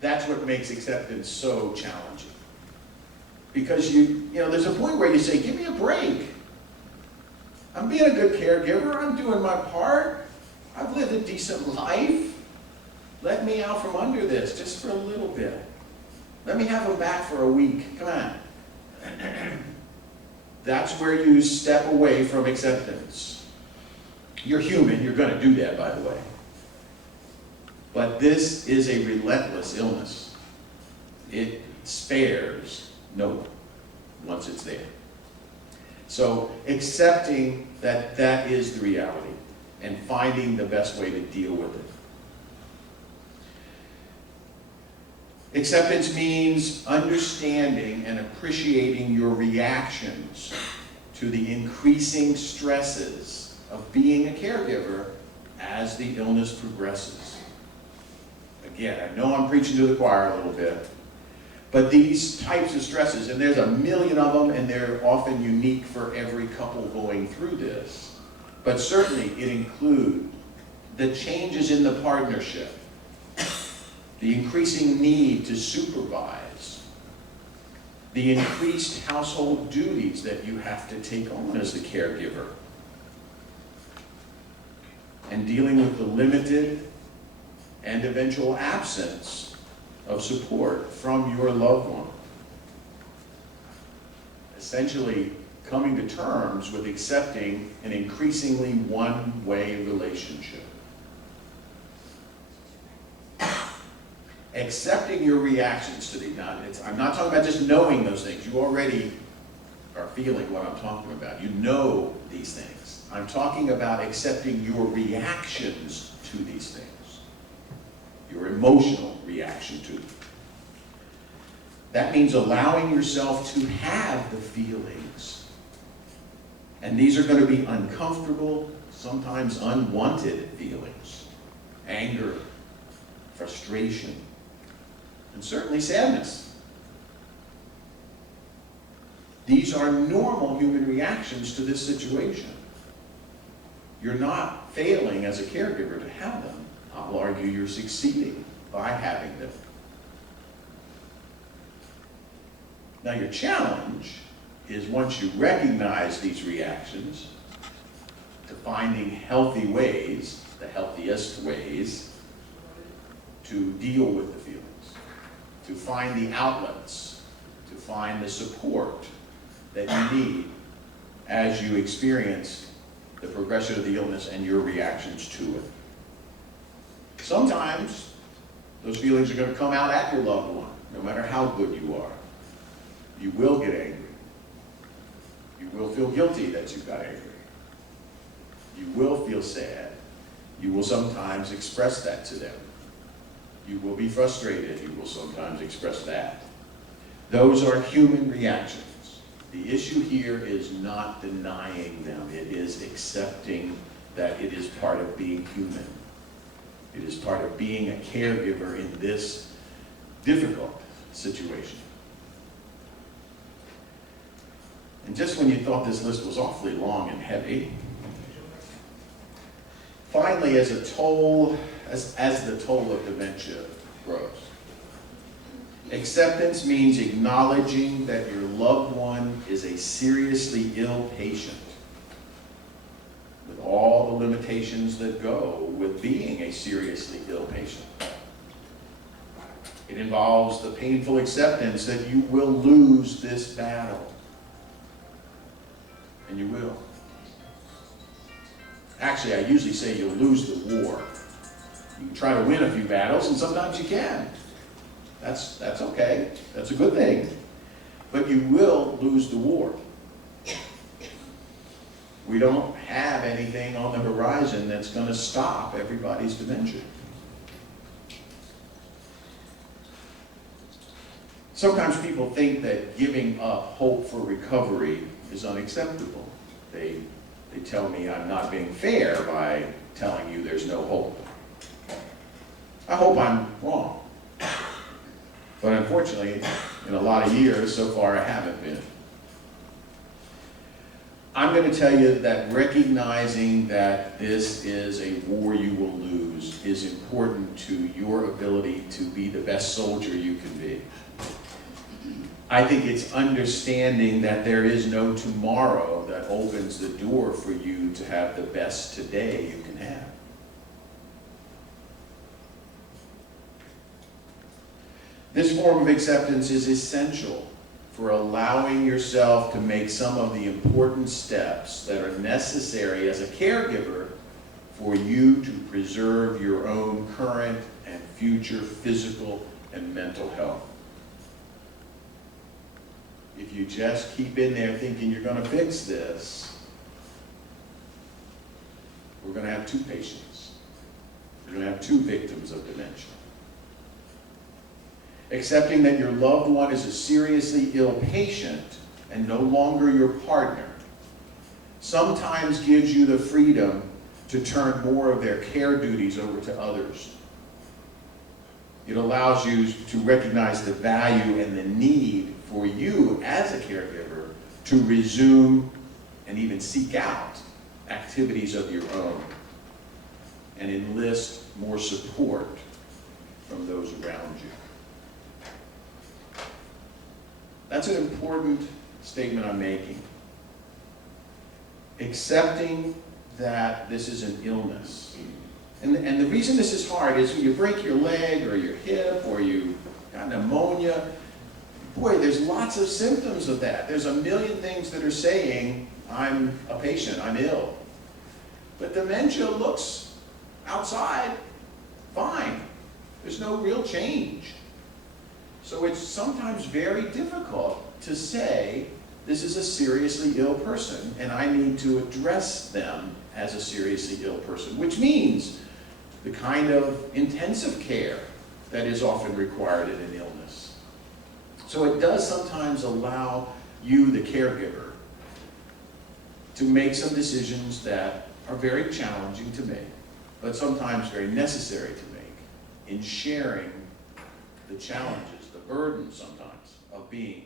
That's what makes acceptance so challenging. Because there's a point where you say, give me a break. I'm being a good caregiver, I'm doing my part, I've lived a decent life. Let me out from under this just for a little bit. Let me have them back for a week, come on. That's where you step away from acceptance. You're human, you're going to do that, by the way. But this is a relentless illness. It spares no one once it's there. So accepting that that is the reality and finding the best way to deal with it. Acceptance means understanding and appreciating your reactions to the increasing stresses of being a caregiver as the illness progresses. Again, I know I'm preaching to the choir a little bit, but these types of stresses, and there's a million of them, and they're often unique for every couple going through this, but certainly it includes the changes in the partnership, the increasing need to supervise, the increased household duties that you have to take on as the caregiver, and dealing with the limited and eventual absence of support from your loved one. Essentially, coming to terms with accepting an increasingly one-way relationship. Accepting your reactions to these. Now, I'm not talking about just knowing those things. You already are feeling what I'm talking about. You know these things. I'm talking about accepting your reactions to these things. Your emotional reaction to them. That means allowing yourself to have the feelings. And these are going to be uncomfortable, sometimes unwanted feelings. Anger, frustration, and certainly sadness. These are normal human reactions to this situation. You're not failing as a caregiver to have them. I'll argue you're succeeding by having them. Now your challenge is, once you recognize these reactions, to finding healthy ways, the healthiest ways, to deal with the feelings, to find the outlets, to find the support that you need as you experience the progression of the illness and your reactions to it. Sometimes those feelings are going to come out at your loved one, no matter how good you are. You will get angry. You will feel guilty that you got angry. You will feel sad. You will sometimes express that to them. You will be frustrated. You will sometimes express that. Those are human reactions. The issue here is not denying them. It is accepting that it is part of being human. It is part of being a caregiver in this difficult situation. And just when you thought this list was awfully long and heavy, finally, as the toll of dementia grows, acceptance means acknowledging that your loved one is a seriously ill patient, with all the limitations that go with being a seriously ill patient. It involves the painful acceptance that you will lose this battle. And you will. Actually, I usually say you'll lose the war. You can try to win a few battles, and sometimes you can. That's okay. That's a good thing. But you will lose the war. We don't have anything on the horizon that's going to stop everybody's dementia. Sometimes people think that giving up hope for recovery is unacceptable. They tell me I'm not being fair by telling you there's no hope. I hope I'm wrong. But unfortunately, in a lot of years, so far I haven't been. I'm going to tell you that recognizing that this is a war you will lose is important to your ability to be the best soldier you can be. I think it's understanding that there is no tomorrow that opens the door for you to have the best today you can have. This form of acceptance is essential for allowing yourself to make some of the important steps that are necessary as a caregiver for you to preserve your own current and future physical and mental health. If you just keep in there thinking you're going to fix this, we're going to have 2 patients. We're going to have 2 victims of dementia. Accepting that your loved one is a seriously ill patient and no longer your partner sometimes gives you the freedom to turn more of their care duties over to others. It allows you to recognize the value and the need for you as a caregiver to resume and even seek out activities of your own and enlist more support from those around you. That's an important statement I'm making. Accepting that this is an illness. And the reason this is hard is when you break your leg or your hip or you got pneumonia, boy, there's lots of symptoms of that. There's a million things that are saying, I'm a patient, I'm ill. But dementia looks outside fine. There's no real change. So it's sometimes very difficult to say, this is a seriously ill person, and I need to address them as a seriously ill person, which means the kind of intensive care that is often required in an illness. So it does sometimes allow you, the caregiver, to make some decisions that are very challenging to make, but sometimes very necessary to make in sharing the challenges, the burden sometimes of being